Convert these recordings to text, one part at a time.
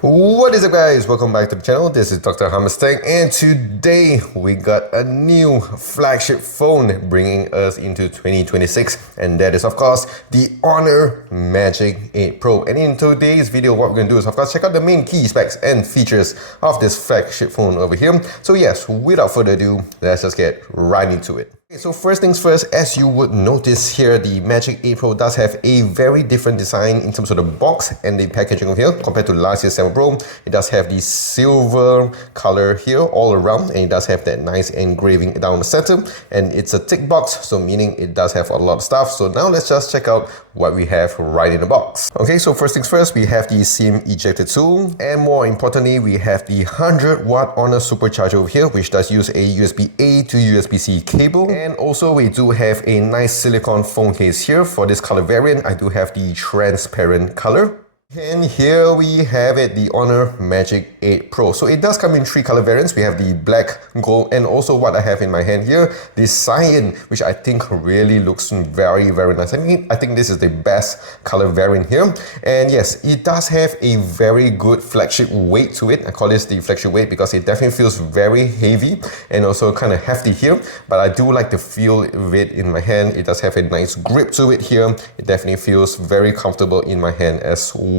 What is up, guys? Welcome back to the channel. This is Dr. Hammerstein, and today we got a new flagship phone bringing us into 2026, and that is of course the Honor Magic 8 Pro. And in today's video, what we're going to do is of course check out the main key specs and features of this flagship phone over here. So yes, without further ado, let's just get right into it. Okay, so first things first, as you would notice here, the Magic 8 Pro does have a very different design in terms of the box and the packaging over here compared to last year's 7 Pro. It does have the silver color here all around, and it does have that nice engraving down the center, and it's a tick box, so meaning it does have a lot of stuff. So now let's just check out what we have right in the box. Okay, so first things first, we have the SIM ejector tool, and more importantly, we have the 100-watt Honor supercharger over here, which does use a USB-A to USB-C cable. And also we do have a nice silicone phone case here. For this color variant, I do have the transparent color. And here we have it, the Honor Magic 8 Pro. So it does come in 3 color variants. We have the black, gold, and also what I have in my hand here, the cyan, which I think really looks very, very nice. I think this is the best color variant here. And yes, it does have a very good flagship weight to it. I call this the flagship weight because it definitely feels very heavy and also kind of hefty here. But I do like the feel of it in my hand. It does have a nice grip to it here. It definitely feels very comfortable in my hand as well.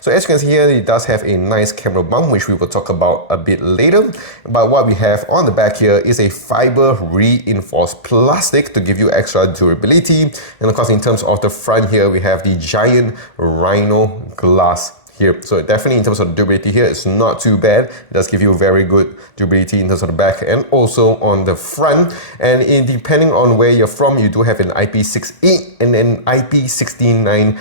So as you can see here, it does have a nice camera bump, which we will talk about a bit later. But what we have on the back here is a fiber reinforced plastic to give you extra durability. And of course, in terms of the front here, we have the giant rhino glass here. So definitely in terms of durability here, it's not too bad. It does give you very good durability in terms of the back and also on the front. And depending on where you're from, you do have an IP68 and an IP69K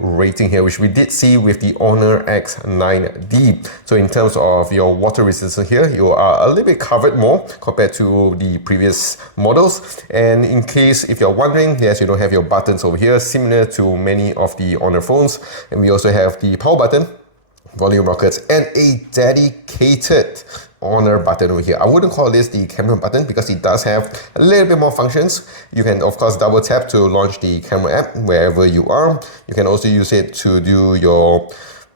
rating here, which we did see with the Honor X9D. So in terms of your water resistance here, you are a little bit covered more compared to the previous models. And in case if you're wondering, yes, you don't have your buttons over here, similar to many of the Honor phones. And we also have the power button, volume rockets, and a dedicated Honor button over here. I wouldn't call this the camera button because it does have a little bit more functions. You can of course double tap to launch the camera app wherever you are. You can also use it to do your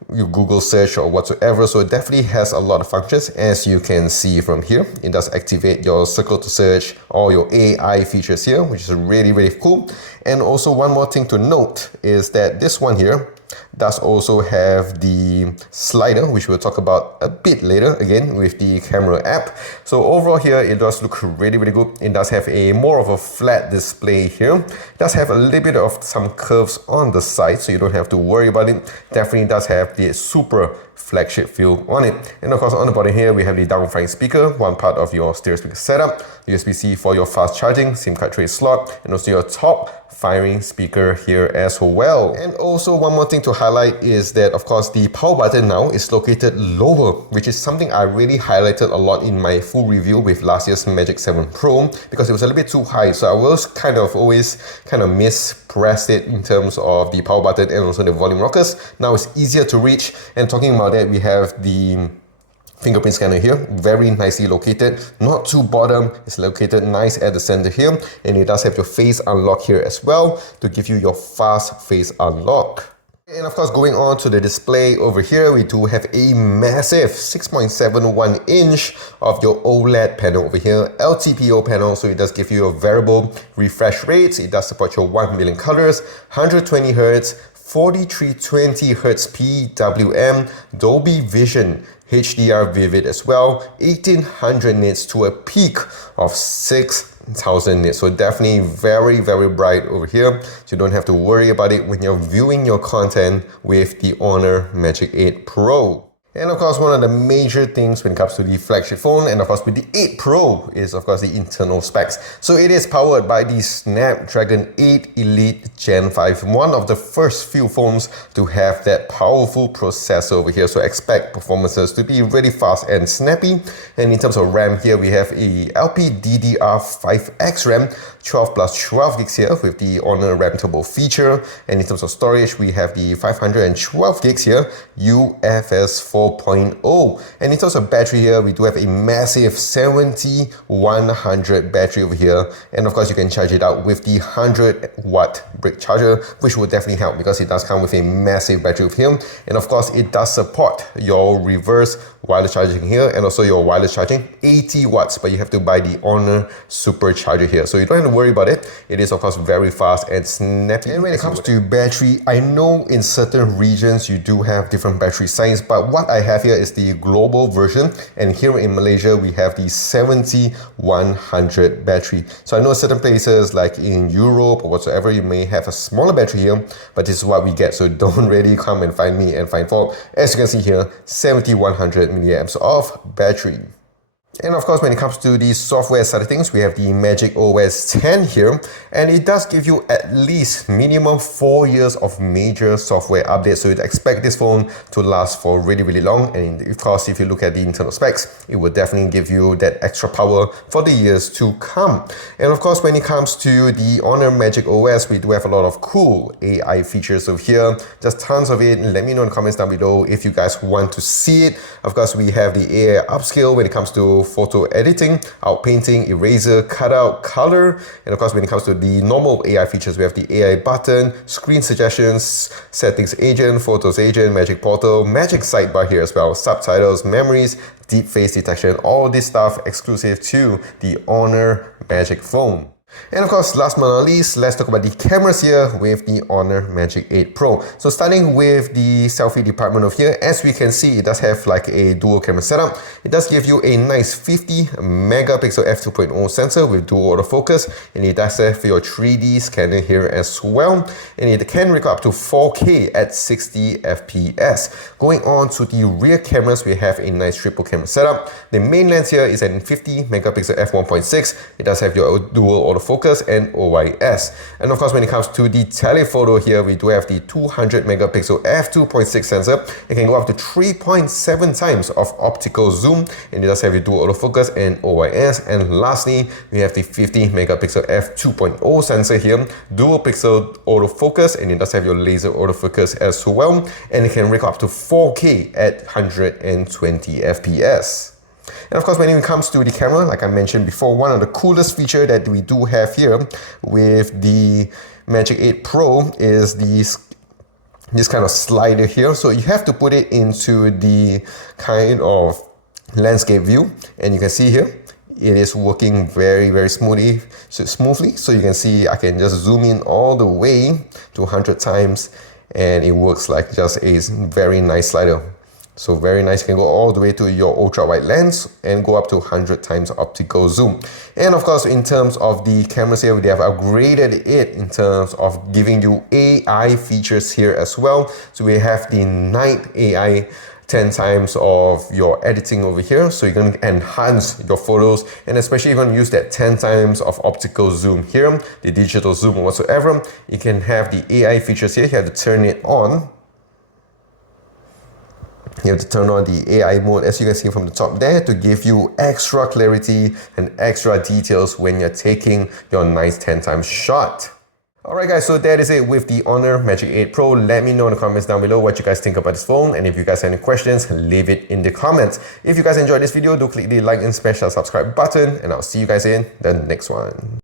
Google search or whatsoever. So it definitely has a lot of functions, as you can see from here. It does activate your circle to search, all your AI features here, which is really, really cool. And also one more thing to note is that this one here does also have the slider, which we'll talk about a bit later again with the camera app. So overall here, it does look really, really good. It does have a more of a flat display here. It does have a little bit of some curves on the side, so you don't have to worry about it. Definitely does have the super flagship feel on it. And of course, on the bottom here, we have the down-firing speaker, one part of your stereo speaker setup, USB-C for your fast charging, SIM card tray slot, and also your top firing speaker here as well. And also one more thing to highlight is that of course the power button now is located lower, which is something I really highlighted a lot in my full review with last year's Magic 7 Pro because it was a little bit too high. So I was always mispressed it in terms of the power button and also the volume rockers. Now it's easier to reach. And talking about that, we have the fingerprint scanner here, very nicely located, not too bottom, it's located nice at the center here, and it does have your face unlock here as well to give you your fast face unlock. And of course, going on to the display over here, we do have a massive 6.71 inch of your OLED panel over here, LTPO panel, so it does give you a variable refresh rates. It does support your 1 million colors, 120 Hz, 4320 Hz PWM, Dolby Vision, HDR Vivid as well, 1800 nits to a peak of 6000 nits. So definitely very, very bright over here. So you don't have to worry about it when you're viewing your content with the Honor Magic 8 Pro. And of course, one of the major things when it comes to the flagship phone, and of course with the 8 Pro, is of course the internal specs. So it is powered by the Snapdragon 8 Elite Gen 5, one of the first few phones to have that powerful processor over here. So expect performances to be really fast and snappy. And in terms of RAM here, we have a LPDDR5X RAM, 12 plus 12 gigs here with the Honor RAM Turbo feature. And in terms of storage, we have the 512 gigs here, UFS 4 4.0. And in terms of battery here, we do have a massive 7100 battery over here. And of course, you can charge it out with the 100-watt brick charger, which will definitely help because it does come with a massive battery over here. And of course, it does support your reverse wireless charging here and also your wireless charging 80 watts, but you have to buy the Honor supercharger here. So you don't have to worry about it. It is of course very fast and snappy. And when it comes to battery, I know in certain regions you do have different battery size, but what I have here is the global version. And here in Malaysia, we have the 7100 battery. So I know certain places like in Europe or whatsoever, you may have a smaller battery here, but this is what we get. So don't really come and find me and find fault. As you can see here, 7100 milliamps of battery. And of course, when it comes to the software side of things, we have the Magic OS 10 here, and it does give you at least minimum 4 years of major software updates. So you'd expect this phone to last for really, really long. And of course, if you look at the internal specs, it will definitely give you that extra power for the years to come. And of course, when it comes to the Honor Magic OS, we do have a lot of cool AI features over here. Just tons of it. Let me know in the comments down below if you guys want to see it. Of course, we have the AI upscale when it comes to photo editing, outpainting, eraser, cutout, color, and of course when it comes to the normal AI features, we have the AI button, screen suggestions, settings agent, photos agent, magic portal, magic sidebar here as well, subtitles, memories, deep face detection, all this stuff exclusive to the Honor Magic phone. And of course, last but not least, let's talk about the cameras here with the Honor Magic 8 Pro. So starting with the selfie department over here, as we can see, it does have like a dual camera setup. It does give you a nice 50 megapixel f2.0 sensor with dual autofocus, and it does have your 3D scanner here as well. And it can record up to 4K at 60 FPS. Going on to the rear cameras, we have a nice triple camera setup. The main lens here is at 50 megapixel f1.6. It does have your dual autofocus and OIS. And of course, when it comes to the telephoto here, we do have the 200 megapixel f2.6 sensor. It can go up to 3.7 times of optical zoom, and it does have a dual autofocus and OIS. And lastly, we have the 50 megapixel f2.0 sensor here, dual pixel autofocus, and it does have your laser autofocus as well. And it can record up to 4K at 120 FPS. And of course, when it comes to the camera, like I mentioned before, one of the coolest features that we do have here with the Magic 8 Pro is this kind of slider here. So you have to put it into the kind of landscape view, and you can see here, it is working very, very smoothly. So you can see I can just zoom in all the way to 100 times, and it works like just a very nice slider. So very nice, you can go all the way to your ultra wide lens and go up to 100 times optical zoom. And of course, in terms of the cameras here, they have upgraded it in terms of giving you AI features here as well. So we have the night AI 10 times of your editing over here, so you can enhance your photos, and especially if you want to use that 10 times of optical zoom here, the digital zoom or whatsoever, you can have the AI features here. You have to turn it on. You have to turn on the AI mode, as you can see from the top there, to give you extra clarity and extra details when you're taking your nice 10 times shot. Alright guys, so that is it with the Honor Magic 8 Pro. Let me know in the comments down below what you guys think about this phone, and if you guys have any questions, leave it in the comments. If you guys enjoyed this video, do click the like and smash that subscribe button, and I'll see you guys in the next one.